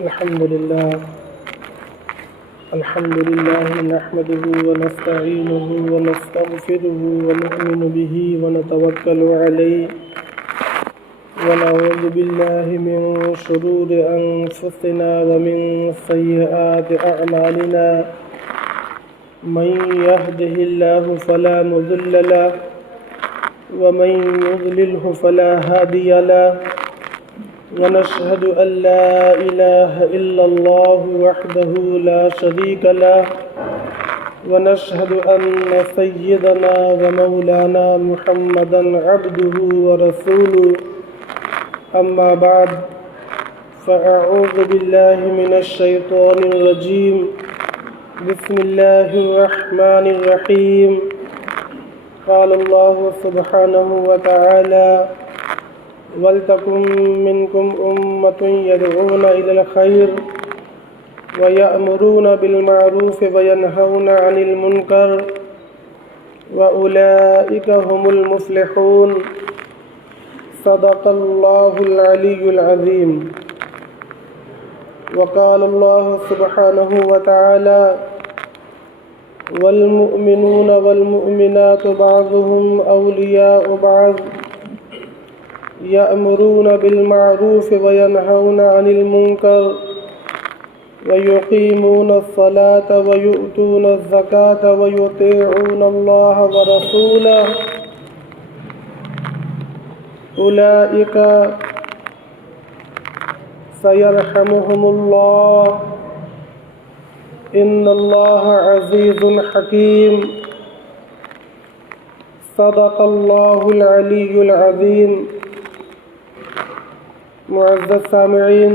الحمد لله نحمده ونستعينه ونستغفره ونؤمن به ونتوكل عليه ونعوذ بالله من شرور أنفسنا ومن سيئات أعمالنا من يهده الله فلا مضل له ومن يضلله فلا هادي له ونشهد أن لا إله إلا الله وحده لا شريك له ونشهد أن سيدنا ومولانا محمدا عبده ورسوله أما بعد فأعوذ بالله من الشيطان الرجيم بسم الله الرحمن الرحيم قال الله سبحانه وتعالى وَلْتَكُنْ مِنْكُمْ أُمَّةٌ يَدْعُونَ إِلَى الْخَيْرِ وَيَأْمُرُونَ بِالْمَعْرُوفِ وَيَنْهَوْنَ عَنِ الْمُنْكَرِ وَأُولَئِكَ هُمُ الْمُفْلِحُونَ صدق الله العلي العظيم. وقال الله سبحانه وتعالى وَالْمُؤْمِنُونَ وَالْمُؤْمِنَاتُ بَعْضُهُمْ أَوْلِيَاءُ بَعْضٍ يأمرون بالمعروف وينهون عن المنكر ويقيمون الصلاة ويؤتون الزكاة ويطيعون الله ورسوله أولئك سيرحمهم الله إن الله عزيز حكيم صدق الله العلي العظيم. معزز سامعین،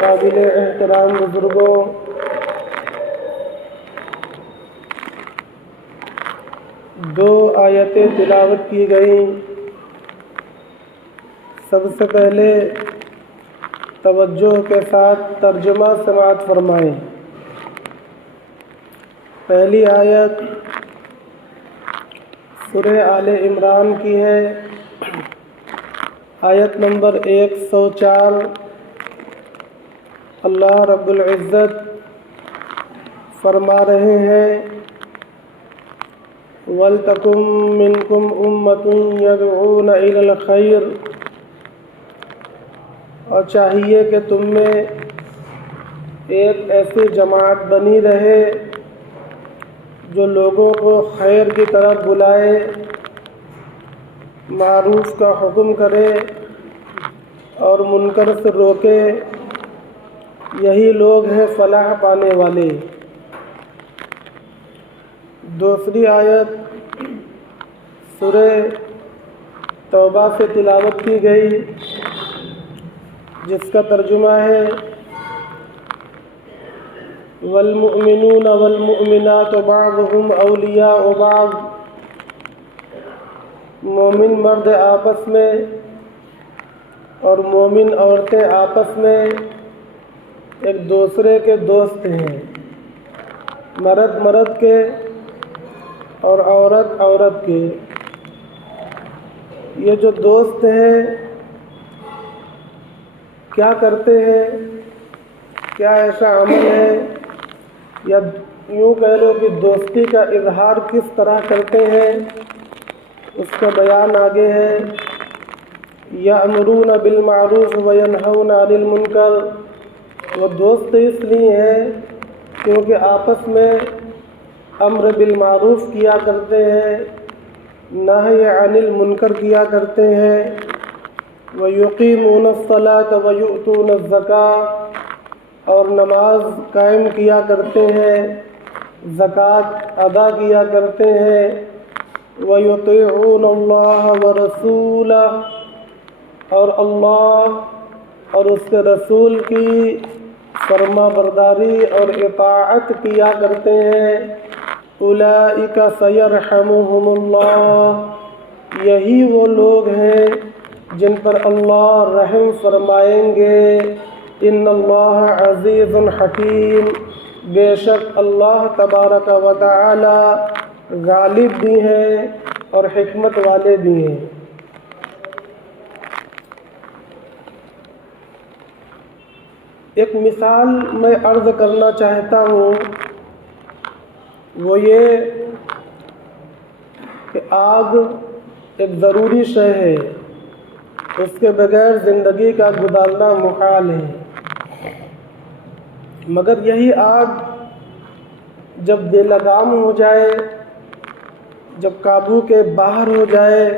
قابل احترام بزرگوں، دو آیتیں تلاوت کی گئیں. سب سے پہلے توجہ کے ساتھ ترجمہ سماعت فرمائیں. پہلی آیت سورہ آل عمران کی ہے، آیت نمبر 104. اللہ رب العزت فرما رہے ہیں وَلْتَكُنْ مِنْكُمْ أُمَّةٌ يَدْعُونَ إِلَى الْخَيْرِ، اور چاہیے کہ تم میں ایک ایسی جماعت بنی رہے جو لوگوں کو خیر کی طرف بلائے، معروف کا حکم کرے اور منکر سے روکے. یہی لوگ ہیں فلاح پانے والے. دوسری آیت سورہ توبہ سے تلاوت کی گئی، جس کا ترجمہ ہے والمؤمنون والمؤمنات بعضهم اولیاء بعض. مومن مرد آپس میں اور مومن عورتیں آپس میں ایک دوسرے کے دوست ہیں، مرد مرد کے اور عورت عورت کے. یہ جو دوست ہیں کیا کرتے ہیں، کیا ایسا عمل ہے، یا یوں کہہ لو کہ دوستی کا اظہار کس طرح کرتے ہیں، اس کا بیان آگے ہے. یأمرون بالمعروف وینہون عن المنکر. وہ دوست اس لیے ہیں کیونکہ آپس میں امر بالمعروف کیا کرتے ہیں، نہی عن المنکر کیا کرتے ہیں. ویقیمون الصلاۃ ویؤتون الزکاۃ، اور نماز قائم کیا کرتے ہیں، زکوٰۃ ادا کیا کرتے ہیں. وَيُطِيعُونَ اللَّهَ وَرَسُولَهُ، اور اللہ اور اس کے رسول کی فرما برداری اور اطاعت کیا کرتے ہیں. أُولَئِكَ سَيَرْحَمُهُمُ اللَّهُ، یہی وہ لوگ ہیں جن پر اللہ رحم فرمائیں گے. إِنَّ اللَّهَ عَزِيزٌ حَكِيمٌ، بے شک اللہ تبارک و تعالی غالب بھی ہیں اور حکمت والے بھی ہیں. ایک مثال میں عرض کرنا چاہتا ہوں، وہ یہ کہ آگ ایک ضروری شے ہے، اس کے بغیر زندگی کا گزارنا محال ہے، مگر یہی آگ جب بے لگام ہو جائے، جب قابو کے باہر ہو جائے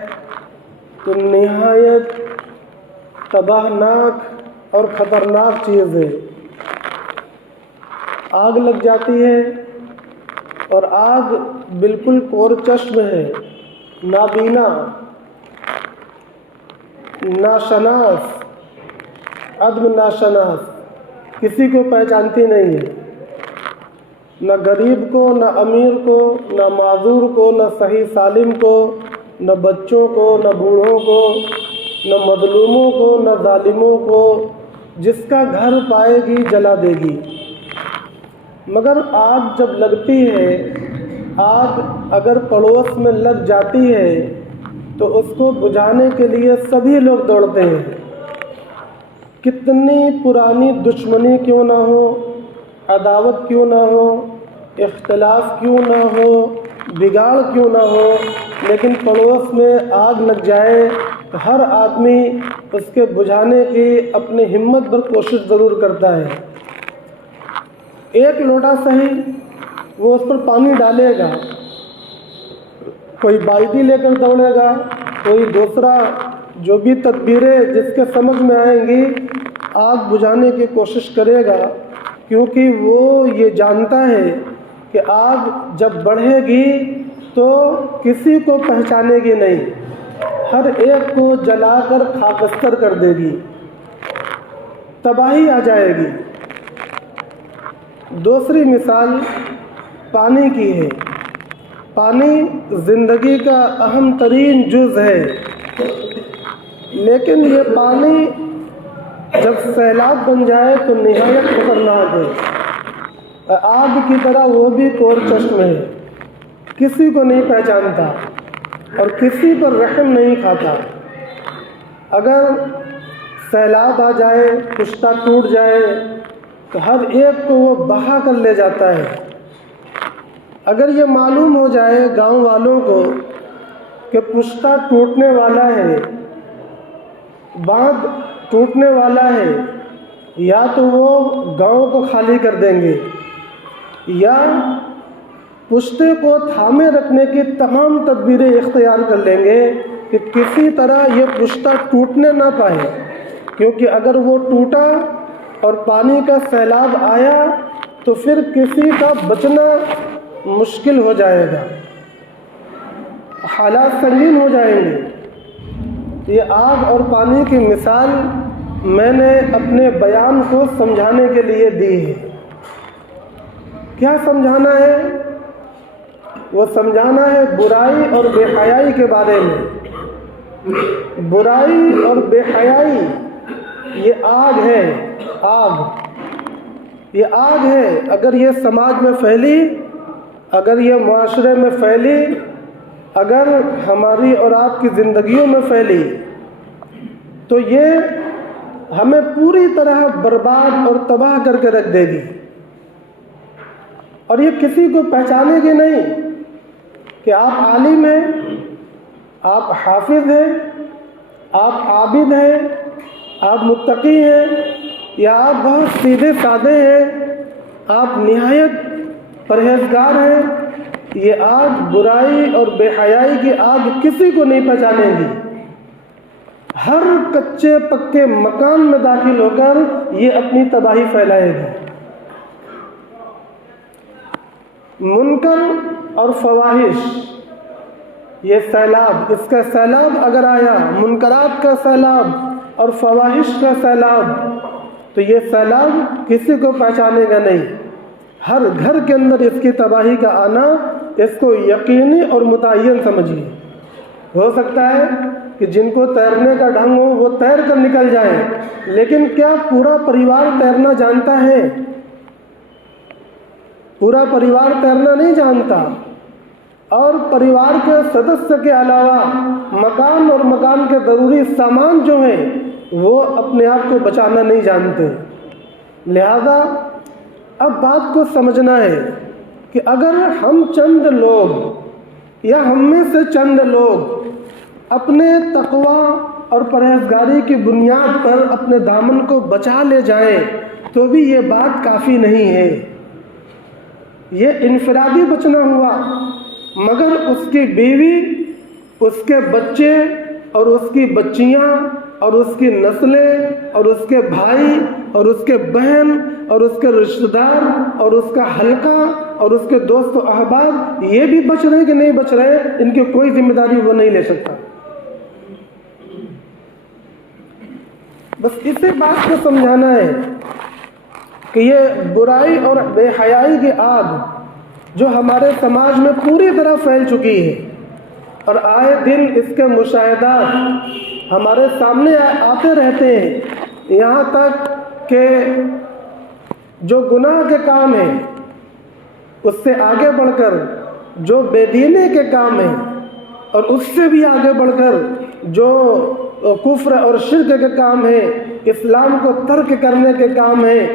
تو نہایت تباہناک اور خطرناک چیز ہے۔ آگ لگ جاتی ہے اور آگ بالکل کور چشم ہے، نابینا، ناشناس، عدم ناشناس، کسی کو پہچانتی نہیں ہے، نہ غریب کو، نہ امیر کو، نہ معذور کو، نہ صحیح سالم کو، نہ بچوں کو، نہ بوڑھوں کو، نہ مظلوموں کو، نہ ظالموں کو، جس کا گھر پائے گی جلا دے گی۔ مگر آگ جب لگتی ہے، آگ اگر پڑوس میں لگ جاتی ہے تو اس کو بجھانے کے لیے سبھی لوگ دوڑتے ہیں، کتنی پرانی دشمنی کیوں نہ ہو، عداوت کیوں نہ ہو، اختلاف کیوں نہ ہو، بگاڑ کیوں نہ ہو، لیکن پڑوس میں آگ لگ جائے تو ہر آدمی اس کے بجھانے کی اپنی ہمت بھر کوشش ضرور کرتا ہے۔ ایک لوٹا صحیح وہ اس پر پانی ڈالے گا، کوئی بالٹی لے کر دوڑے گا، کوئی دوسرا جو بھی تدبیریں جس کے سمجھ میں آئیں گی آگ بجھانے کی کوشش کرے گا، کیونکہ وہ یہ جانتا ہے کہ آگ جب بڑھے گی تو کسی کو پہچانے گی نہیں، ہر ایک کو جلا کر خاکستر کر دے گی، تباہی آ جائے گی۔ دوسری مثال پانی کی ہے۔ پانی زندگی کا اہم ترین جز ہے، لیکن یہ پانی جب سیلاب بن جائے تو نہایت خطرناک ہے۔ آگ کی طرح وہ بھی کور چشم ہے، کسی کو نہیں پہچانتا اور کسی پر رحم نہیں کھاتا۔ اگر سیلاب آ جائے، پشتہ ٹوٹ جائے تو ہر ایک کو وہ بہا کر لے جاتا ہے۔ اگر یہ معلوم ہو جائے گاؤں والوں کو کہ پشتہ ٹوٹنے والا ہے، باندھ ٹوٹنے والا ہے، یا تو وہ گاؤں کو خالی کر دیں گے یا پشتے کو تھامے رکھنے کی تمام تدبیریں اختیار کر لیں گے کہ کسی طرح یہ پشتہ ٹوٹنے نہ پائے، کیونکہ اگر وہ ٹوٹا اور پانی کا سیلاب آیا تو پھر کسی کا بچنا مشکل ہو جائے گا، حالات سنگین ہو جائیں گے۔ یہ آگ اور پانی کی مثال میں نے اپنے بیان کو سمجھانے کے لیے دی ہے۔ کیا سمجھانا ہے؟ وہ سمجھانا ہے برائی اور بے حیائی کے بارے میں۔ برائی اور بے حیائی یہ آگ ہے، آگ، یہ آگ ہے۔ اگر یہ سماج میں پھیلی، اگر یہ معاشرے میں پھیلی، اگر ہماری اور آپ کی زندگیوں میں پھیلی تو یہ ہمیں پوری طرح برباد اور تباہ کر کے رکھ دے گی، اور یہ کسی کو پہچانے گی نہیں کہ آپ عالم ہیں، آپ حافظ ہیں، آپ عابد ہیں، آپ متقی ہیں، یا آپ بہت سیدھے سادے ہیں، آپ نہایت پرہیزگار ہیں۔ یہ آگ برائی اور بے حیائی کی آگ کسی کو نہیں پہچانے گی۔ ہر کچے پکے مکان میں داخل ہو کر یہ اپنی تباہی پھیلائے گی۔ منکر اور فواحش، یہ سیلاب، اس کا سیلاب اگر آیا، منکرات کا سیلاب اور فواحش کا سیلاب، تو یہ سیلاب کسی کو پہچانے گا نہیں۔ ہر گھر کے اندر اس کی تباہی کا آنا اس کو یقینی اور متعین سمجھیے۔ ہو سکتا ہے کہ جن کو تیرنے کا ڈھنگ ہو وہ تیر کر نکل جائیں، لیکن کیا پورا پریوار تیرنا جانتا ہے؟ پورا پریوار تیرنا نہیں جانتا، اور پریوار کے سدسیہ کے علاوہ مکان اور مکان کے ضروری سامان جو ہیں وہ اپنے آپ کو بچانا نہیں جانتے۔ لہذا اب بات کو سمجھنا ہے کہ اگر ہم چند لوگ یا ہم میں سے چند لوگ اپنے تقوی اور پرہیزگاری کی بنیاد پر اپنے دامن کو بچا لے جائیں تو بھی یہ بات کافی نہیں ہے۔ یہ انفرادی بچنا ہوا، مگر اس کی بیوی، اس کے بچے اور اس کی بچیاں اور اس کی نسلیں اور اس کے بھائی اور اس کے بہن اور اس کے رشتہ دار اور اس کا حلقہ اور اس کے دوست و احباب، یہ بھی بچ رہے کہ نہیں بچ رہے، ان کی کوئی ذمہ داری وہ نہیں لے سکتا۔ بس اسی بات کو سمجھانا ہے کہ یہ برائی اور بے حیائی کی آگ جو ہمارے سماج میں پوری طرح پھیل چکی ہے، اور آئے دن اس کے مشاہدات ہمارے سامنے آتے رہتے ہیں، یہاں تک کہ جو گناہ کے کام ہیں اس سے آگے بڑھ کر جو بے دینی کے کام ہیں، اور اس سے بھی آگے بڑھ کر جو کفر اور شرک کے کام ہیں، اسلام کو ترک کرنے کے کام ہیں،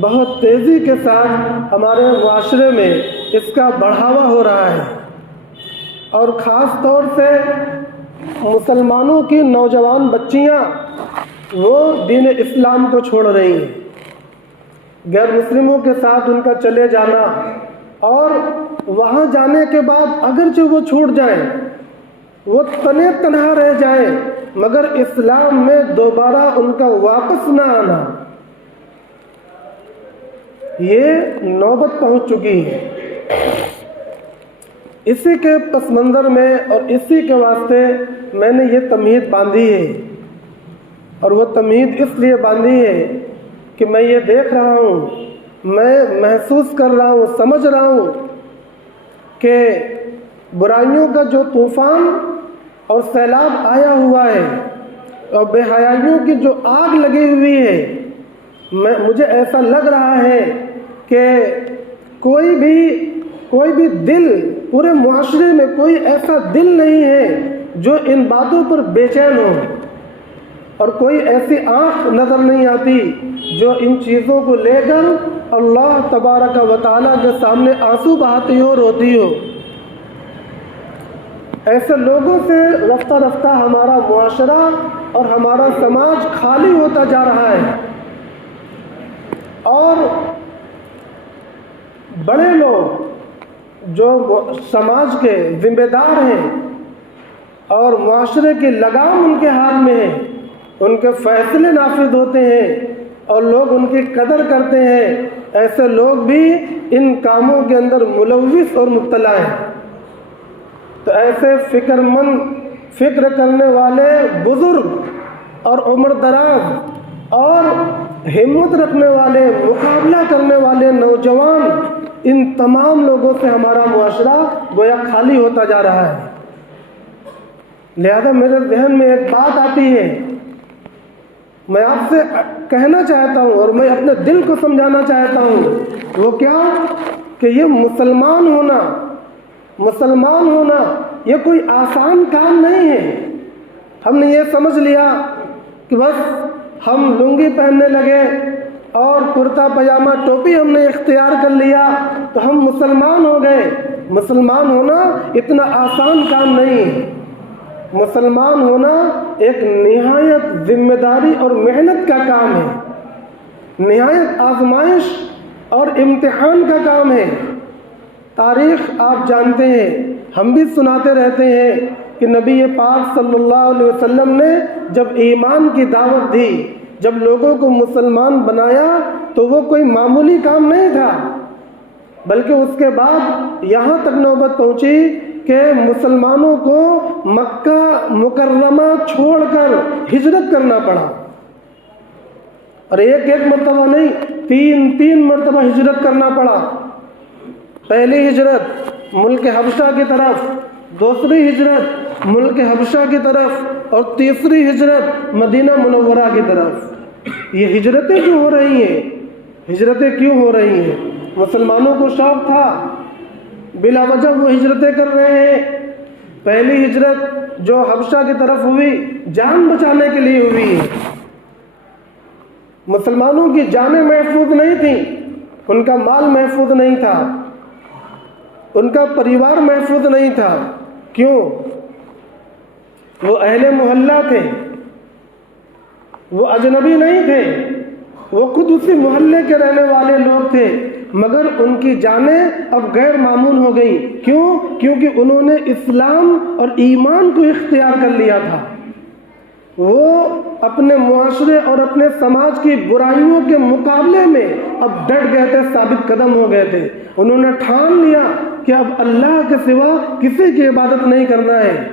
بہت تیزی کے ساتھ ہمارے معاشرے میں اس کا بڑھاوا ہو رہا ہے، اور خاص طور سے مسلمانوں کی نوجوان بچیاں وہ دین اسلام کو چھوڑ رہی ہیں، غیر مسلموں کے ساتھ ان کا چلے جانا، اور وہاں جانے کے بعد اگرچہ وہ چھوٹ جائیں، وہ تنے تنہا رہ جائیں، مگر اسلام میں دوبارہ ان کا واپس نہ آنا، یہ نوبت پہنچ چکی ہے۔ اسی کے پس منظر میں اور اسی کے واسطے میں نے یہ تمہید باندھی ہے، اور وہ تمہید اس لیے باندھی ہے کہ میں یہ دیکھ رہا ہوں، میں محسوس کر رہا ہوں، سمجھ رہا ہوں کہ برائیوں کا جو طوفان اور سیلاب آیا ہوا ہے اور بے حیائیوں کی جو آگ لگی ہوئی ہے، مجھے ایسا لگ رہا ہے کہ کوئی بھی دل، پورے معاشرے میں کوئی ایسا دل نہیں ہے جو ان باتوں پر بے چین ہو، اور کوئی ایسی آنکھ نظر نہیں آتی جو ان چیزوں کو لے کر اللہ تبارک و تعالیٰ کے سامنے آنسو بہاتی ہو، روتی ہو۔ ایسے لوگوں سے رفتہ رفتہ ہمارا معاشرہ اور ہمارا سماج خالی ہوتا جا رہا ہے، اور بڑے لوگ جو سماج کے ذمہ دار ہیں اور معاشرے کی لگام ان کے ہاتھ میں ہے، ان کے فیصلے نافذ ہوتے ہیں اور لوگ ان کی قدر کرتے ہیں، ایسے لوگ بھی ان کاموں کے اندر ملوث اور مبتلا ہیں۔ تو ایسے فکر کرنے والے بزرگ اور عمر دراز اور ہمت رکھنے والے، مقابلہ کرنے والے نوجوان، ان تمام لوگوں سے ہمارا معاشرہ گویا خالی ہوتا جا رہا ہے۔ لہذا میرے ذہن میں ایک بات آتی ہے، میں آپ سے کہنا چاہتا ہوں اور میں اپنے دل کو سمجھانا چاہتا ہوں، وہ کیا کہ یہ مسلمان ہونا یہ کوئی آسان کام نہیں ہے۔ ہم نے یہ سمجھ لیا کہ بس ہم لنگی پہننے لگے اور کرتا پاجامہ ٹوپی ہم نے اختیار کر لیا تو ہم مسلمان ہو گئے۔ مسلمان ہونا اتنا آسان کام نہیں ہے۔ مسلمان ہونا ایک نہایت ذمہ داری اور محنت کا کام ہے، نہایت آزمائش اور امتحان کا کام ہے۔ تاریخ آپ جانتے ہیں، ہم بھی سناتے رہتے ہیں کہ نبی پاک صلی اللہ علیہ وسلم نے جب ایمان کی دعوت دی، جب لوگوں کو مسلمان بنایا تو وہ کوئی معمولی کام نہیں تھا، بلکہ اس کے بعد یہاں تک نوبت پہنچی کہ مسلمانوں کو مکہ مکرمہ چھوڑ کر ہجرت کرنا پڑا، اور ایک مرتبہ نہیں، تین مرتبہ ہجرت کرنا پڑا۔ پہلی ہجرت ملک حبشہ کی طرف، دوسری ہجرت ملک حبشہ کی طرف، اور تیسری ہجرت مدینہ منورہ کی طرف۔ یہ ہجرتیں جو ہو رہی ہیں، ہجرتیں کیوں ہو رہی ہیں؟ مسلمانوں کو شوق تھا، بلا وجہ وہ ہجرتیں کر رہے ہیں۔ پہلی ہجرت جو حبشہ کی طرف ہوئی، جان بچانے کے لیے ہوئی ہے، مسلمانوں کی جانیں محفوظ نہیں تھیں، ان کا مال محفوظ نہیں تھا، ان کا پریوار محفوظ نہیں تھا۔ کیوں؟ وہ اہل محلہ تھے، وہ اجنبی نہیں تھے، وہ خود اسی محلے کے رہنے والے لوگ تھے، مگر ان کی جانیں اب غیر معمول ہو گئی۔ کیوں؟ کیونکہ انہوں نے اسلام اور ایمان کو اختیار کر لیا تھا۔ وہ اپنے معاشرے اور اپنے سماج کی برائیوں کے مقابلے میں اب ڈٹ گئے تھے، ثابت قدم ہو گئے تھے۔ انہوں نے ٹھان لیا کہ اب اللہ کے سوا کسی کی عبادت نہیں کرنا ہے،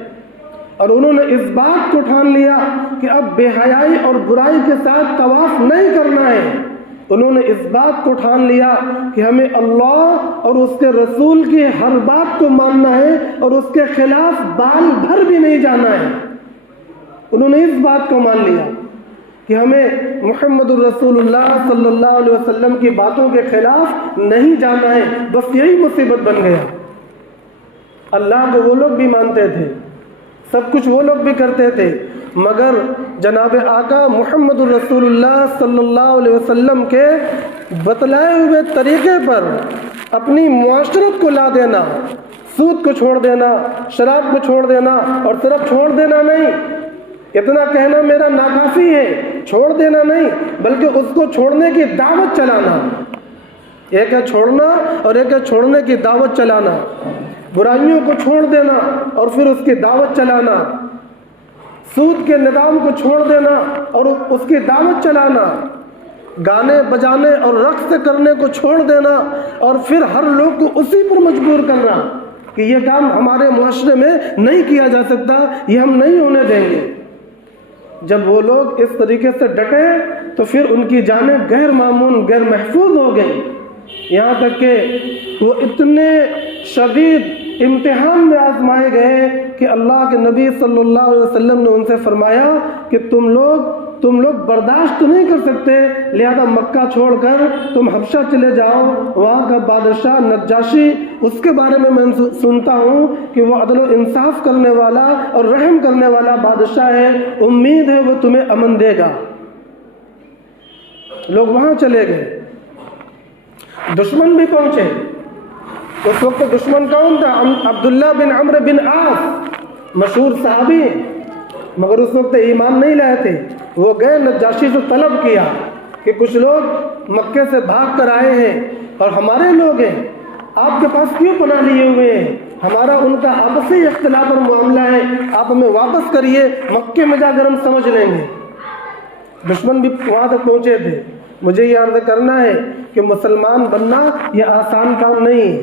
اور انہوں نے اس بات کو ٹھان لیا کہ اب بے حیائی اور برائی کے ساتھ طواف نہیں کرنا ہے۔ انہوں نے اس بات کو ٹھان لیا کہ ہمیں اللہ اور اس کے رسول کی ہر بات کو ماننا ہے اور اس کے خلاف بال بھر بھی نہیں جانا ہے۔ انہوں نے اس بات کو مان لیا کہ ہمیں محمد الرسول اللہ صلی اللہ علیہ وسلم کی باتوں کے خلاف نہیں جانا ہے۔ بس یہی مصیبت بن گیا۔ اللہ کو وہ لوگ بھی مانتے تھے، سب کچھ وہ لوگ بھی کرتے تھے، مگر جناب آقا محمد الرسول اللہ صلی اللہ علیہ وسلم کے بتلائے ہوئے طریقے پر اپنی معاشرت کو لا دینا، سود کو چھوڑ دینا، شراب کو چھوڑ دینا، اور صرف چھوڑ دینا نہیں، اتنا کہنا میرا ناکافی ہے، چھوڑ دینا نہیں بلکہ اس کو چھوڑنے کی دعوت چلانا۔ ایک ہے چھوڑنا اور ایک ہے چھوڑنے کی دعوت چلانا۔ برائیوں کو چھوڑ دینا اور پھر اس کی دعوت چلانا، سود کے نظام کو چھوڑ دینا اور اس کی دعوت چلانا، گانے بجانے اور رقص کرنے کو چھوڑ دینا اور پھر ہر لوگ کو اسی پر مجبور کرنا کہ یہ کام ہمارے معاشرے میں نہیں کیا جا سکتا، یہ ہم نہیں ہونے دیں گے۔ جب وہ لوگ اس طریقے سے ڈٹے تو پھر ان کی جانیں غیر معمول، غیر محفوظ ہو گئی، یہاں تک کہ وہ اتنے شدید امتحان میں آزمائے گئے کہ اللہ کے نبی صلی اللہ علیہ وسلم نے ان سے فرمایا کہ تم لوگ برداشت نہیں کر سکتے، لہذا مکہ چھوڑ کر تم حبشہ چلے جاؤ، وہاں کا بادشاہ نجاشی، اس کے بارے میں سنتا ہوں کہ وہ عدل و انصاف کرنے والا اور رحم کرنے والا بادشاہ ہے، امید ہے وہ تمہیں امن دے گا۔ لوگ وہاں چلے گئے، دشمن بھی پہنچے۔ اس وقت دشمن کون تھا؟ عبداللہ بن عمرو بن عاص، مشہور صحابی، مگر اس وقت ایمان نہیں لائے تھے۔ وہ گئے، نجاشی سے طلب کیا کہ کچھ لوگ مکے سے بھاگ کر آئے ہیں اور ہمارے لوگ ہیں، آپ کے پاس کیوں پناہ لیے ہوئے ہیں؟ ہمارا ان کا آپسی اختلاف اور معاملہ ہے، آپ ہمیں واپس کریے، مکے میں جا کر ہم سمجھ لیں گے۔ دشمن بھی وہاں تک پہنچے تھے۔ مجھے یہ عرض کرنا ہے کہ مسلمان بننا یہ آسان کام نہیں ہے۔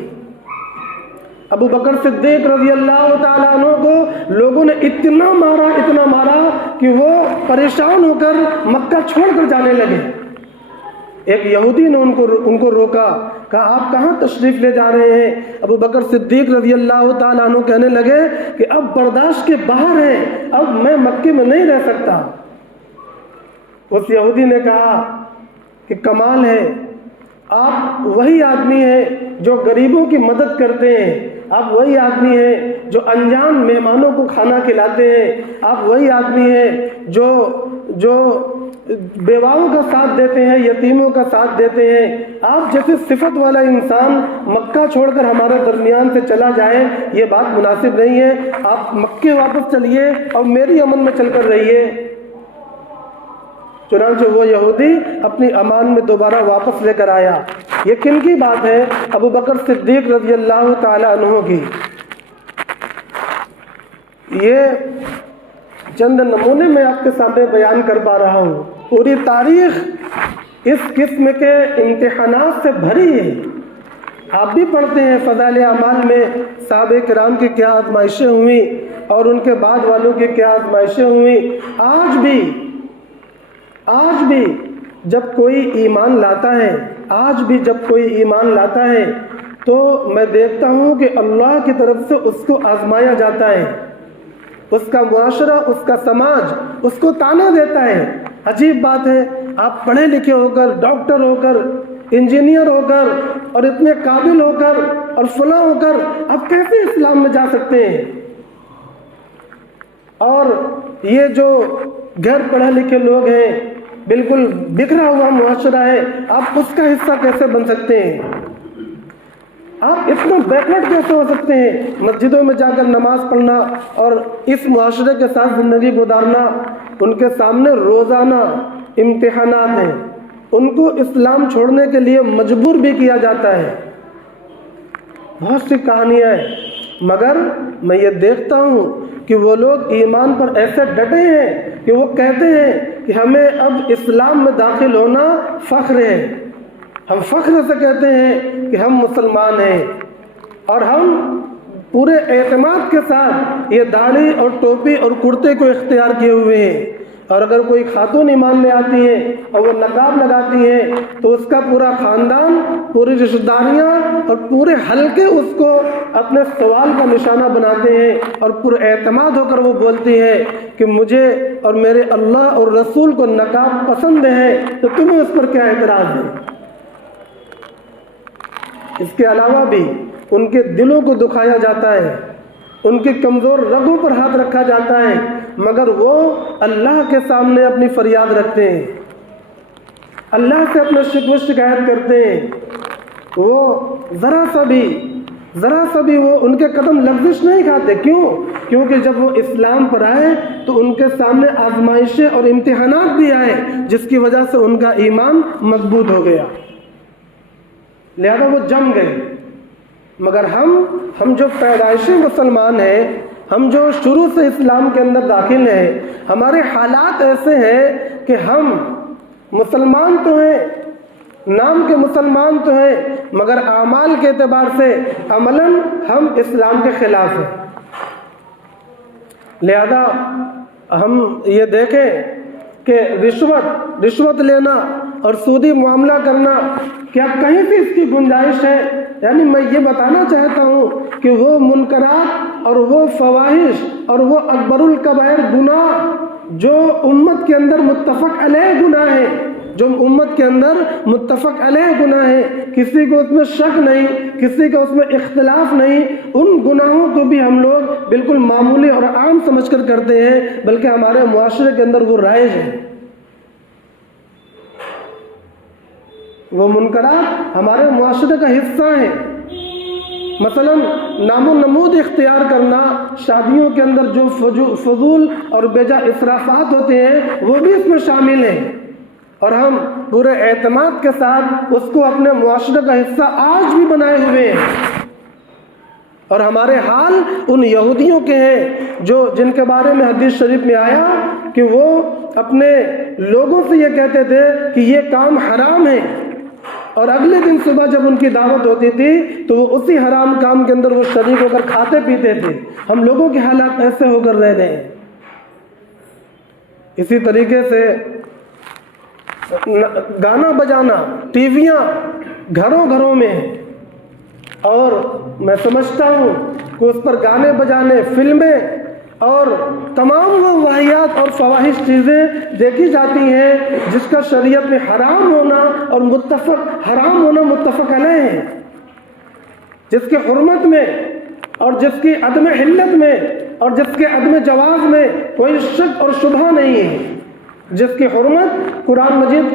ابو بکر صدیق رضی اللہ تعالیٰ عنہ کو لوگوں نے اتنا مارا کہ وہ پریشان ہو کر مکہ چھوڑ کر جانے لگے۔ ایک یہودی نے ان کو روکا، کہا آپ کہاں تشریف لے جا رہے ہیں؟ ابو بکر صدیق رضی اللہ تعالیٰ عنہ کہنے لگے کہ اب برداشت کے باہر ہے، اب میں مکے میں نہیں رہ سکتا۔ اس یہودی نے کہا کہ کمال ہے، آپ وہی آدمی ہیں جو غریبوں کی مدد کرتے ہیں، آپ وہی آدمی ہیں جو انجان مہمانوں کو کھانا کھلاتے ہیں، آپ وہی آدمی ہیں جو بیواؤں کا ساتھ دیتے ہیں، یتیموں کا ساتھ دیتے ہیں۔ آپ جیسے صفت والا انسان مکہ چھوڑ کر ہمارے درمیان سے چلا جائے، یہ بات مناسب نہیں ہے، آپ مکے واپس چلیے اور میری امن میں چل کر رہیے۔ چنانچہ وہ یہودی اپنی امان میں دوبارہ واپس لے کر آیا۔ یہ کن کی بات ہے؟ ابو بکر صدیق رضی اللہ تعالی عنہ کی۔ یہ چند نمونے میں آپ کے سامنے بیان کر پا رہا ہوں، پوری تاریخ اس قسم کے امتحانات سے بھری ہے۔ آپ بھی پڑھتے ہیں فضائل اعمال میں صحابہ کرام کی کیا آزمائشیں ہوئیں اور ان کے بعد والوں کی کیا آزمائشیں ہوئیں۔ آج بھی جب کوئی ایمان لاتا ہے تو میں دیکھتا ہوں کہ اللہ کی طرف سے اس کو آزمایا جاتا ہے، اس کا معاشرہ، اس کا سماج اس کو طعنہ دیتا ہے۔ عجیب بات ہے، آپ پڑھے لکھے ہو کر، ڈاکٹر ہو کر، انجینئر ہو کر اور اتنے قابل ہو کر اور فلاں ہو کر آپ کیسے اسلام میں جا سکتے ہیں؟ اور یہ جو غیر پڑھے لکھے لوگ ہیں، بالکل بکھرا ہوا معاشرہ ہے، آپ اس کا حصہ کیسے بن سکتے ہیں؟ آپ اتنا بیکورڈ کیسے ہو سکتے ہیں؟ مسجدوں میں جا کر نماز پڑھنا اور اس معاشرے کے ساتھ زندگی گزارنا۔ ان کے سامنے روزانہ امتحانات ہیں، ان کو اسلام چھوڑنے کے لیے مجبور بھی کیا جاتا ہے۔ بہت سی کہانیاں ہیں، مگر میں یہ دیکھتا ہوں کہ وہ لوگ ایمان پر ایسے ڈٹے ہیں کہ وہ کہتے ہیں کہ ہمیں اب اسلام میں داخل ہونا فخر ہے، ہم فخر سے کہتے ہیں کہ ہم مسلمان ہیں، اور ہم پورے اعتماد کے ساتھ یہ داڑھی اور ٹوپی اور کرتے کو اختیار کیے ہوئے ہیں۔ اور اگر کوئی خاتون ایمان لے آتی ہے اور وہ نقاب لگاتی ہے تو اس کا پورا خاندان، پوری رشتہ داریاں اور پورے حلقے اس کو اپنے سوال کا نشانہ بناتے ہیں، اور پر اعتماد ہو کر وہ بولتی ہے کہ مجھے اور میرے اللہ اور رسول کو نقاب پسند ہے، تو تمہیں اس پر کیا اعتراض ہے؟ اس کے علاوہ بھی ان کے دلوں کو دکھایا جاتا ہے، ان کی کمزور رگوں پر ہاتھ رکھا جاتا ہے، مگر وہ اللہ کے سامنے اپنی فریاد رکھتے ہیں، اللہ سے اپنا شکوہ شکایت کرتے ہیں۔ وہ ذرا سا بھی وہ ان کے قدم لغزش نہیں کھاتے۔ کیوں؟ کیونکہ جب وہ اسلام پر آئے تو ان کے سامنے آزمائشیں اور امتحانات بھی آئے، جس کی وجہ سے ان کا ایمان مضبوط ہو گیا، لہذا وہ جم گئے۔ مگر ہم جو پیدائشی مسلمان ہیں، ہم جو شروع سے اسلام کے اندر داخل ہیں، ہمارے حالات ایسے ہیں کہ ہم مسلمان تو ہیں، نام کے مسلمان تو ہیں، مگر اعمال کے اعتبار سے عملاً ہم اسلام کے خلاف ہیں۔ لہذا ہم یہ دیکھیں کہ رشوت لینا اور سودی معاملہ کرنا، کیا کہیں سے اس کی گنجائش ہے؟ یعنی میں یہ بتانا چاہتا ہوں کہ وہ منکرات اور وہ فواحش اور وہ اکبر الکبائر گناہ جو امت کے اندر متفق علیہ گناہ ہے، کسی کو اس میں شک نہیں، کسی کو اس میں اختلاف نہیں، ان گناہوں کو بھی ہم لوگ بالکل معمولی اور عام سمجھ کر کرتے ہیں، بلکہ ہمارے معاشرے کے اندر وہ رائج ہے۔ وہ منکرات ہمارے معاشرے کا حصہ ہیں۔ مثلا نام و نمود اختیار کرنا، شادیوں کے اندر جو فضول اور بیجا اسرافات ہوتے ہیں وہ بھی اس میں شامل ہیں، اور ہم پورے اعتماد کے ساتھ اس کو اپنے معاشرے کا حصہ آج بھی بنائے ہوئے ہیں۔ اور ہمارے حال ان یہودیوں کے ہیں جن کے بارے میں حدیث شریف میں آیا کہ وہ اپنے لوگوں سے یہ کہتے تھے کہ یہ کام حرام ہے، اور اگلے دن صبح جب ان کی دعوت ہوتی تھی تو وہ اسی حرام کام کے اندر وہ شریک ہو کر کھاتے پیتے تھے۔ ہم لوگوں کے حالات ایسے ہو کر رہ گئے ہیں۔ اسی طریقے سے گانا بجانا، ٹی ویاں گھروں میں ہیں، اور میں سمجھتا ہوں کہ اس پر گانے بجانے، فلمیں اور تمام وہ واہیات اور فواحش چیزیں دیکھی جاتی ہیں جس کا شریعت میں حرام ہونا اور متفق علیہ ہے، جس کی حرمت میں اور جس کی عدم حلت میں اور جس کے عدم جواز میں کوئی شک اور شبہ نہیں ہے، جس کی حرمت قرآن مجید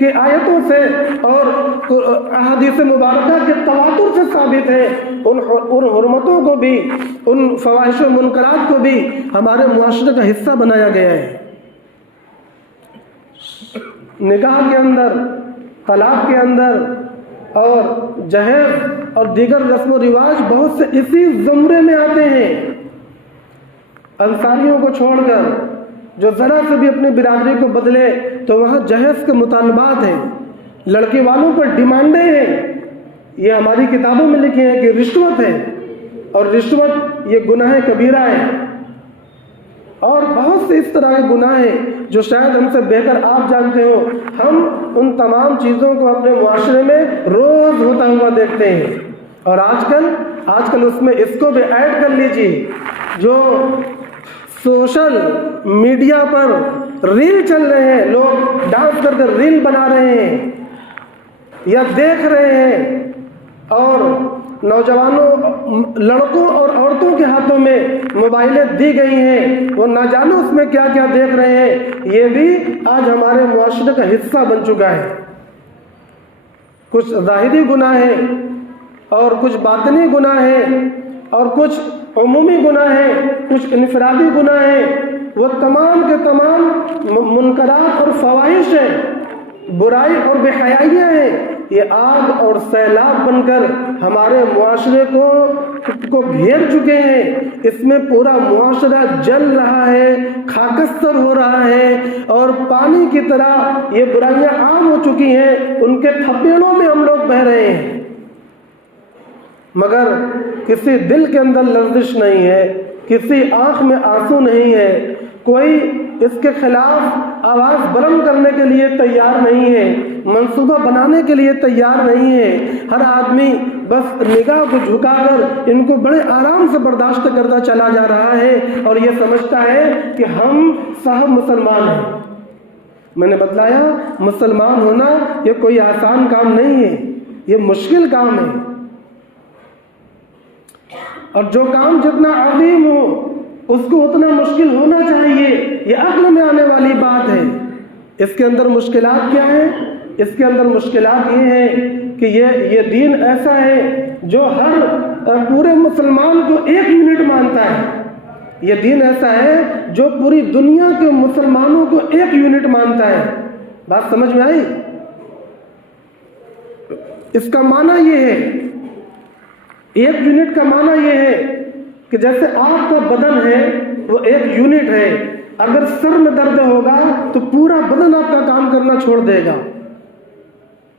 کی آیتوں سے اور احادیث مبارکہ کے تواتر سے ثابت ہے۔ ان حرمتوں کو بھی، ان فواحش و منکرات کو بھی ہمارے معاشرے کا حصہ بنایا گیا ہے۔ نکاح کے اندر، طلاق کے اندر اور جہیز اور دیگر رسم و رواج بہت سے اسی زمرے میں آتے ہیں۔ انصاریوں کو چھوڑ کر جو ذرا سے بھی اپنی برادری کو بدلے تو وہاں جہیز کے مطالبات ہیں، لڑکی والوں پر ڈیمانڈیں ہیں۔ یہ ہماری کتابوں میں لکھے ہیں کہ رشوت ہے، اور رشوت یہ گناہ کبیرہ ہے، اور بہت سے اس طرح کے گناہ ہیں جو شاید ہم سے بہتر آپ جانتے ہو۔ ہم ان تمام چیزوں کو اپنے معاشرے میں روز ہوتا ہوا دیکھتے ہیں، اور آج کل اس میں اس کو بھی ایڈ کر لیجیے، جو سوشل میڈیا پر ریل چل رہے ہیں، لوگ ڈانس کر کر ریل بنا رہے ہیں یا دیکھ رہے ہیں، اور نوجوانوں، لڑکوں اور عورتوں کے ہاتھوں میں موبائلیں دی گئی ہیں، وہ نہ جانے اس میں کیا کیا دیکھ رہے ہیں، یہ بھی آج ہمارے معاشرے کا حصہ بن چکا ہے۔ کچھ ظاہری گناہ ہیں اور کچھ باطنی گناہ ہیں اور کچھ عمومی گناہ ہیں، کچھ انفرادی گناہ ہیں، وہ تمام کے تمام منکرات اور فواحش ہیں، برائی اور بے حیائیاں ہیں۔ یہ آگ اور سیلاب بن کر ہمارے معاشرے کو گھیر چکے ہیں، اس میں پورا معاشرہ جل رہا ہے، خاکستر ہو رہا ہے، اور پانی کی طرح یہ برائیاں عام ہو چکی ہیں، ان کے تھپیڑوں میں ہم لوگ بہہ رہے ہیں، مگر کسی دل کے اندر لرزش نہیں ہے، کسی آنکھ میں آنسو نہیں ہے، کوئی اس کے خلاف آواز بلند کرنے کے لیے تیار نہیں ہے، منصوبہ بنانے کے لیے تیار نہیں ہے۔ ہر آدمی بس نگاہ کو جھکا کر ان کو بڑے آرام سے برداشت کرتا چلا جا رہا ہے اور یہ سمجھتا ہے کہ ہم صاحب مسلمان ہیں۔ میں نے بتلایا مسلمان ہونا یہ کوئی آسان کام نہیں ہے، یہ مشکل کام ہے، اور جو کام جتنا عظیم ہو اس کو اتنا مشکل ہونا چاہیے، یہ عقل میں آنے والی بات ہے۔ اس کے اندر مشکلات کیا ہیں؟ اس کے اندر مشکلات یہ ہیں کہ یہ دین ایسا ہے جو ہر پورے مسلمان کو ایک یونٹ مانتا ہے، یہ دین ایسا ہے جو پوری دنیا کے مسلمانوں کو ایک یونٹ مانتا ہے۔ بات سمجھ میں آئی؟ اس کا معنی یہ ہے، ایک یونٹ کا معنی یہ ہے کہ جیسے آپ کا بدن ہے وہ ایک یونٹ ہے، اگر سر میں درد ہوگا تو پورا بدن آپ کا کام کرنا چھوڑ دے گا،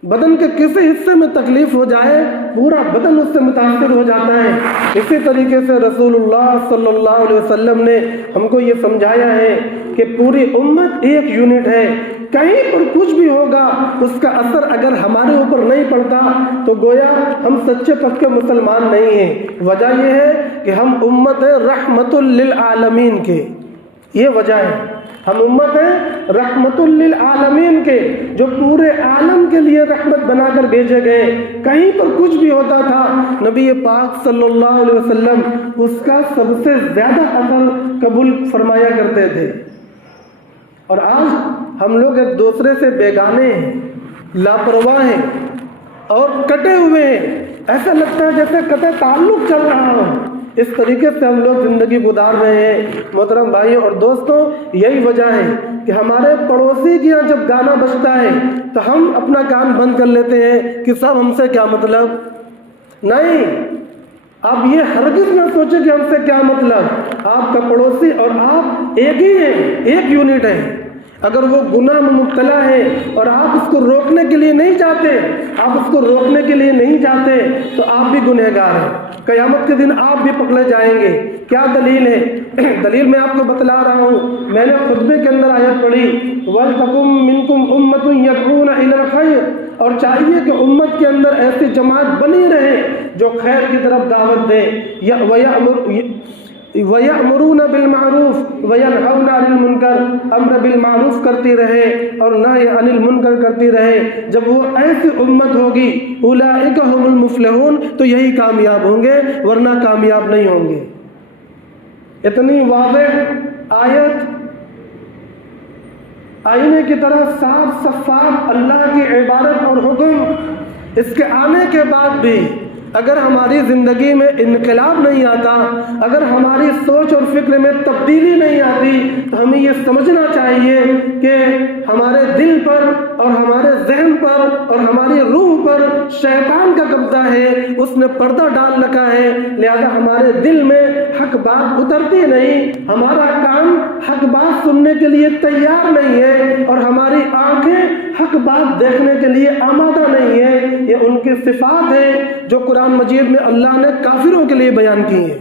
بدن کے کسی حصے میں تکلیف ہو جائے پورا بدن اس سے متاثر ہو جاتا ہے۔ اسی طریقے سے رسول اللہ صلی اللہ علیہ وسلم نے ہم کو یہ سمجھایا ہے کہ پوری امت ایک یونٹ ہے، کہیں پر کچھ بھی ہوگا اس کا اثر اگر ہمارے اوپر نہیں پڑتا تو گویا ہم سچے پکے مسلمان نہیں ہیں۔ وجہ یہ ہے کہ ہم امت رحمت للعالمین کے، یہ وجہ ہے، ہم امت ہیں رحمت للعالمین کے، جو پورے عالم کے لیے رحمت بنا کر بھیجے گئے۔ کہیں پر کچھ بھی ہوتا تھا نبی پاک صلی اللہ علیہ وسلم اس کا سب سے زیادہ اثر قبول فرمایا کرتے تھے، اور آج ہم لوگ ایک دوسرے سے بیگانے ہیں، لاپرواہ ہیں اور کٹے ہوئے ہیں، ایسا لگتا ہے جیسے قطع تعلق چل رہا ہو، اس طریقے سے ہم لوگ زندگی گزار رہے ہیں۔ محترم بھائیوں اور دوستوں، یہی وجہ ہے کہ ہمارے پڑوسی کے یہاں جب گانا بجتا ہے تو ہم اپنا کان بند کر لیتے ہیں کہ صاحب ہم سے کیا مطلب۔ نہیں، آپ یہ ہرگز نہ سوچیں کہ ہم سے کیا مطلب، آپ کا پڑوسی اور آپ ایک ہی ہیں، ایک یونٹ ہیں۔ اگر وہ گناہ میں مبتلا ہے اور آپ اس کو روکنے کے لیے نہیں جاتے، آپ اس کو روکنے کے لیے نہیں جاتے تو آپ بھی گنہگار ہیں، قیامت کے دن آپ بھی پکڑے جائیں گے۔ کیا دلیل ہے؟ دلیل میں آپ کو بتلا رہا ہوں، میں نے خطبے کے اندر آیت پڑھی وَلْتَكُن مِّنكُمْ أُمَّةٌ يَدْعُونَ إِلَى الْخَيْرِ، اور چاہیے کہ امت کے اندر ایسی جماعت بنی رہے جو خیر کی طرف دعوت دے، وَيَأْمُرُونَ بِالْمَعْرُوفِ وَيَنْهَوْنَ عَنِ الْمُنكَرِ، امر بالمعروف کرتی رہے اور نہی عن المنکر کرتی رہے۔ جب وہ ایسی امت ہوگی اولئک هم المفلحون، تو یہی کامیاب ہوں گے، ورنہ کامیاب نہیں ہوں گے۔ اتنی واضح آیت آئینے کی طرح صاف شفاف اللہ کی عبارت اور حکم، اس کے آنے کے بعد بھی اگر ہماری زندگی میں انقلاب نہیں آتا، اگر ہماری سوچ اور فکر میں تبدیلی نہیں آتی، تو ہمیں یہ سمجھنا چاہیے کہ ہمارے دل پر اور ہمارے ذہن پر اور ہماری روح پر شیطان کا قبضہ ہے، اس نے پردہ ڈال رکھا ہے، لہذا ہمارے دل میں حق بات اترتی نہیں، ہمارا کان حق بات سننے کے لیے تیار نہیں ہے، اور ہماری آنکھیں حق بات دیکھنے کے لیے آمادہ نہیں ہے۔ یہ ان کی صفات ہے جو قرآن مجید میں اللہ نے کافروں کے لیے بیان کی ہیں۔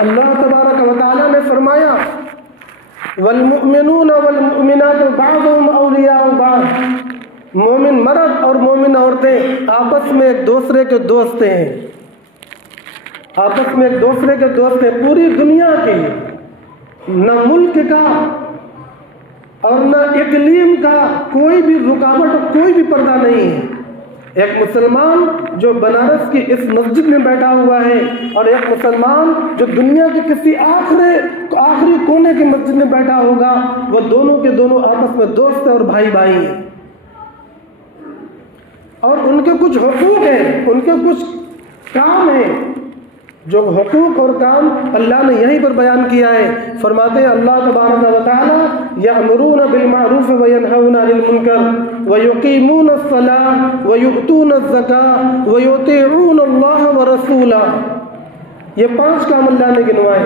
اللہ تبارک و تعالی نے فرمایا والمؤمنون والمؤمنات بعضهم اولیاء بعض، مومن مرد اور مومن عورتیں آپس میں ایک دوسرے کے دوست ہیں، آپس میں ایک دوسرے کے دوست ہیں، پوری دنیا کے، نہ ملک کا اور نہ اقلیم کا کوئی بھی رکاوٹ، کوئی بھی پردہ نہیں ہے۔ ایک مسلمان جو بنارس کی اس مسجد میں بیٹھا ہوا ہے اور ایک مسلمان جو دنیا کے کسی آخری کونے کی مسجد میں بیٹھا ہوگا، وہ دونوں کے دونوں آپس میں دوست ہیں اور بھائی بھائی ہیں، اور ان کے کچھ حقوق ہیں، ان کے کچھ کام ہیں، جو حقوق اور کام اللہ نے یہیں پر بیان کیا ہے۔ فرماتے ہیں اللہ تبارک و تعالی یأمرون بالمعروف وینہون عن المنکر ویقیمون الصلاۃ ویؤتون الزکاۃ ویطیعون اللہ ورسولہ، یہ 5 کام اللہ نے گنوائے: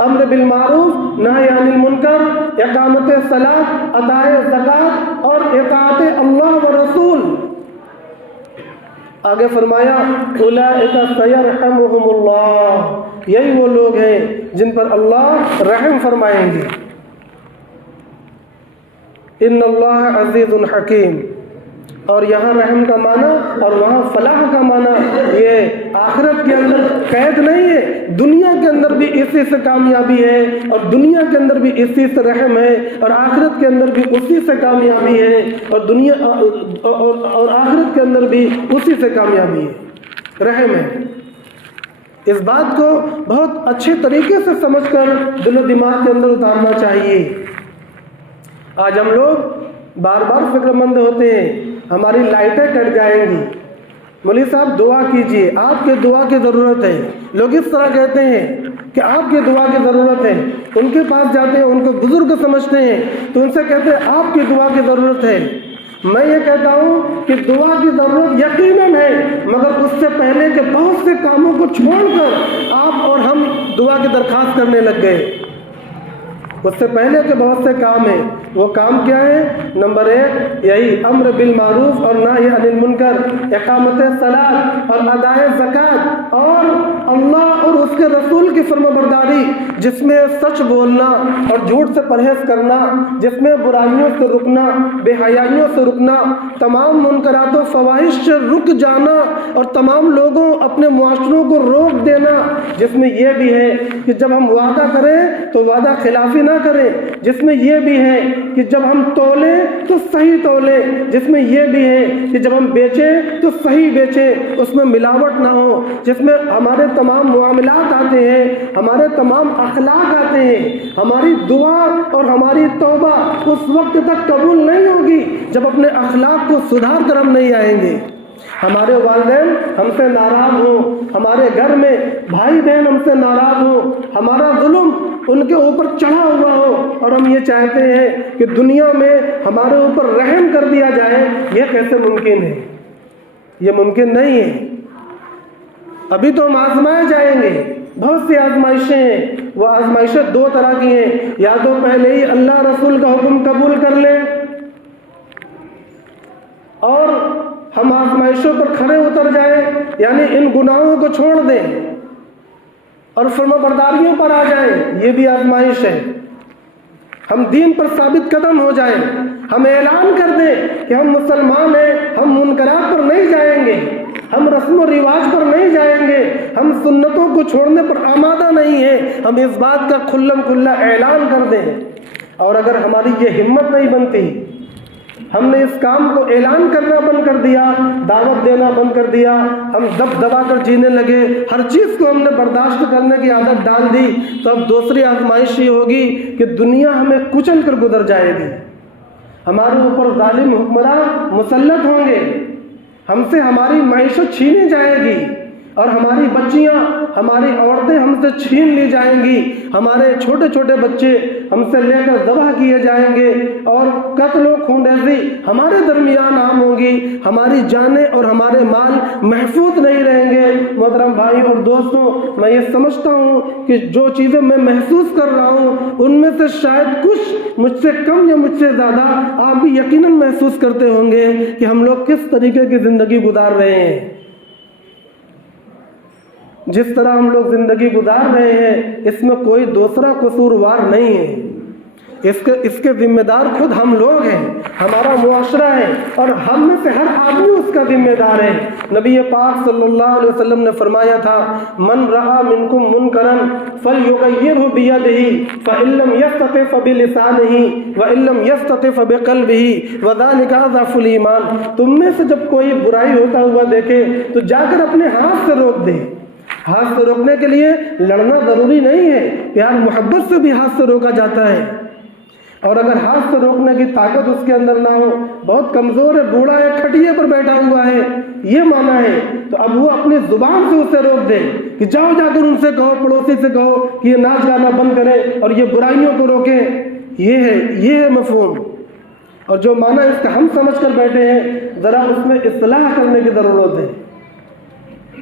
امر بالمعروف، نہی عن المنکر، اقامت صلاۃ، ادائے زکوٰۃ اور اطاعت اللہ و رسول۔ آگے فرمایا اولئک سیرحمہم اللہ، یہی وہ لوگ ہیں جن پر اللہ رحم فرمائیں گے۔ ان اللہ عزیز حکیم، اور یہاں رحم کا معنی اور وہاں فلاح کا معنی یہ آخرت کے اندر قید نہیں ہے، دنیا کے اندر بھی اسی سے کامیابی ہے، اور دنیا کے اندر بھی اسی سے رحم ہے، اور آخرت کے اندر بھی اسی سے کامیابی ہے، اور آخرت کے اندر بھی اسی سے کامیابی ہے، رحم ہے۔ اس بات کو بہت اچھے طریقے سے سمجھ کر دل و دماغ کے اندر اتارنا چاہیے۔ آج ہم لوگ بار بار فکر مند ہوتے ہیں ہماری لائٹیں کٹ جائیں گی، مولوی صاحب دعا کیجئے، آپ کے دعا کی ضرورت ہے۔ لوگ اس طرح کہتے ہیں کہ آپ کی دعا کی ضرورت ہے، ان کے پاس جاتے ہیں، ان کو بزرگ سمجھتے ہیں تو ان سے کہتے ہیں آپ کی دعا کی ضرورت ہے۔ میں یہ کہتا ہوں کہ دعا کی ضرورت یقیناً ہے، مگر اس سے پہلے کہ بہت سے کاموں کو چھوڑ کر آپ اور ہم دعا کی درخواست کرنے لگ گئے۔ اس سے پہلے کے بہت سے کام ہیں، وہ کام کیا ہے؟ نمبر 1 یہی امر بالمعروف اور نہی عن المنکر، اقامت صلاۃ اور ادائے زکوٰۃ، اور اللہ اور اس کے رسول کی فرمانبرداری، جس میں سچ بولنا اور جھوٹ سے پرہیز کرنا، جس میں برائیوں سے رکنا، بے حیائیوں سے رکنا، تمام منکرات و فواحش سے رک جانا، اور تمام لوگوں اپنے معاشروں کو روک دینا، جس میں یہ بھی ہے کہ جب ہم وعدہ کریں تو وعدہ خلافی نہ کریں، جس میں یہ بھی ہے کہ جب ہم تولیں تو صحیح تولیں، جس میں یہ بھی ہے کہ جب ہم بیچیں تو صحیح بیچیں، اس میں ملاوٹ نہ ہو، جس میں ہمارے تمام معاملات آتے ہیں، ہمارے تمام اخلاق آتے ہیں۔ ہماری دعا اور ہماری توبہ اس وقت تک قبول نہیں ہوگی جب اپنے اخلاق کو سدھار کر ہم نہیں آئیں گے۔ ہمارے والدین ہم سے ناراض ہوں، ہمارے گھر میں بھائی بہن ہم سے ناراض ہوں، ہمارا ظلم ان کے اوپر چڑھا ہوا ہو، اور ہم یہ چاہتے ہیں کہ دنیا میں ہمارے اوپر رحم کر دیا جائے، یہ کیسے ممکن ہے؟ یہ ممکن نہیں ہے۔ ابھی تو ہم آزمائے جائیں گے، بہت سی آزمائشیں ہیں، وہ آزمائشیں 2 طرح کی ہیں، یا تو پہلے ہی اللہ رسول کا حکم قبول کر لیں اور ہم آزمائشوں پر کھڑے اتر جائیں، یعنی ان گناہوں کو چھوڑ دیں اور فرما برداریوں پر آ جائیں، یہ بھی آزمائش ہے۔ ہم دین پر ثابت قدم ہو جائیں، ہم اعلان کر دیں کہ ہم مسلمان ہیں، ہم منکرات پر نہیں جائیں گے، ہم رسم و رواج پر نہیں جائیں گے، ہم سنتوں کو چھوڑنے پر آمادہ نہیں ہیں، ہم اس بات کا کھلم کھلا اعلان کر دیں۔ اور اگر ہماری یہ ہمت نہیں بنتی، ہم نے اس کام کو اعلان کرنا بند کر دیا، دعوت دینا بند کر دیا، ہم دب دبا کر جینے لگے، ہر چیز کو ہم نے برداشت کرنے کی عادت ڈال دی، تو اب دوسری آزمائش یہ ہوگی کہ دنیا ہمیں کچل کر گزر جائے گی، ہمارے اوپر ظالم حکمراں مسلط ہوں گے، ہم سے ہماری معیشت چھینی جائے گی، اور ہماری بچیاں، ہماری عورتیں ہم سے چھین لی جائیں گی، ہمارے چھوٹے چھوٹے بچے ہم سے لے کر ذبح کیے جائیں گے، اور قتل و خونریزی ہمارے درمیان عام ہوگی، ہماری جانیں اور ہمارے مال محفوظ نہیں رہیں گے۔ محترم بھائی اور دوستوں، میں یہ سمجھتا ہوں کہ جو چیزیں میں محسوس کر رہا ہوں ان میں سے شاید کچھ مجھ سے کم یا مجھ سے زیادہ آپ بھی یقیناً محسوس کرتے ہوں گے کہ ہم لوگ کس طریقے کی زندگی گزار رہے ہیں۔ جس طرح ہم لوگ زندگی گزار رہے ہیں اس میں کوئی دوسرا قصوروار نہیں ہے۔ اس کے ذمہ دار خود ہم لوگ ہیں، ہمارا معاشرہ ہے، اور ہم میں سے ہر آدمی اس کا ذمہ دار ہے۔ نبی پاک صلی اللہ علیہ وسلم نے فرمایا تھا، من رأى منکم منکرا فلیغیرہ بیدہ فإن لم یستطع فبلسانہ وإن لم یستطع فبقلبہ وذلک اضعف الایمان۔ تم میں سے جب کوئی برائی ہوتا ہوا دیکھے تو جا کر اپنے ہاتھ سے روک دے۔ ہاتھ سے روکنے کے لیے لڑنا ضروری نہیں ہے، پیار محبت سے بھی ہاتھ سے روکا جاتا ہے۔ اور اگر ہاتھ سے روکنے کی طاقت اس کے اندر نہ ہو، بہت کمزور ہے، بوڑھا ہے، کھٹیے پر بیٹھا ہوا ہے، یہ مانا ہے، تو اب وہ اپنی زبان سے اسے روک دے کہ جاؤ جا کر ان سے کہو، پڑوسی سے کہو کہ یہ ناچ گانا بند کرے اور یہ برائیوں کو روکیں۔ یہ ہے مفہوم، اور جو مانا اس کا ہم سمجھ کر بیٹھے ہیں، ذرا اس میں اصلاح کرنے کی ضرورت ہے۔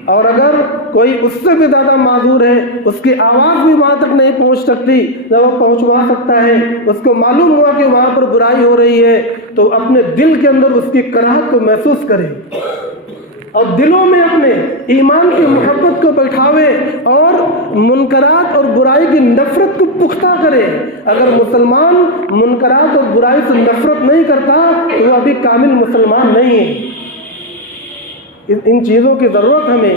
اور اگر کوئی اس سے بھی زیادہ معذور ہے، اس کی آواز بھی وہاں تک نہیں پہنچ سکتی، نہ وہ پہنچوا سکتا ہے، اس کو معلوم ہوا کہ وہاں پر برائی ہو رہی ہے، تو اپنے دل کے اندر اس کی کراہت کو محسوس کرے اور دلوں میں اپنے ایمان کی محبت کو بٹھاوے اور منکرات اور برائی کی نفرت کو پختہ کرے۔ اگر مسلمان منکرات اور برائی سے نفرت نہیں کرتا تو وہ ابھی کامل مسلمان نہیں ہے۔ ان چیزوں کی ضرورت ہمیں۔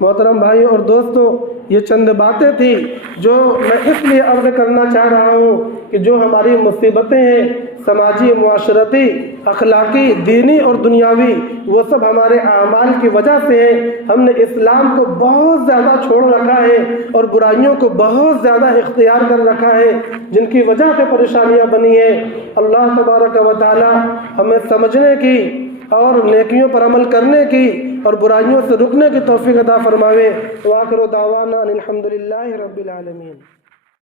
محترم بھائیوں اور دوستوں، یہ چند باتیں تھیں جو میں اس لیے عرض کرنا چاہ رہا ہوں کہ جو ہماری مصیبتیں ہیں، سماجی، معاشرتی، اخلاقی، دینی اور دنیاوی، وہ سب ہمارے اعمال کی وجہ سے ہیں۔ ہم نے اسلام کو بہت زیادہ چھوڑ رکھا ہے اور برائیوں کو بہت زیادہ اختیار کر رکھا ہے، جن کی وجہ سے پریشانیاں بنی ہیں۔ اللہ تبارک و تعالی ہمیں سمجھنے کی اور نیکیوں پر عمل کرنے کی اور برائیوں سے رکنے کی توفیق عطا فرماوے۔ وآخر دعوانا ان الحمد للہ رب العالمین۔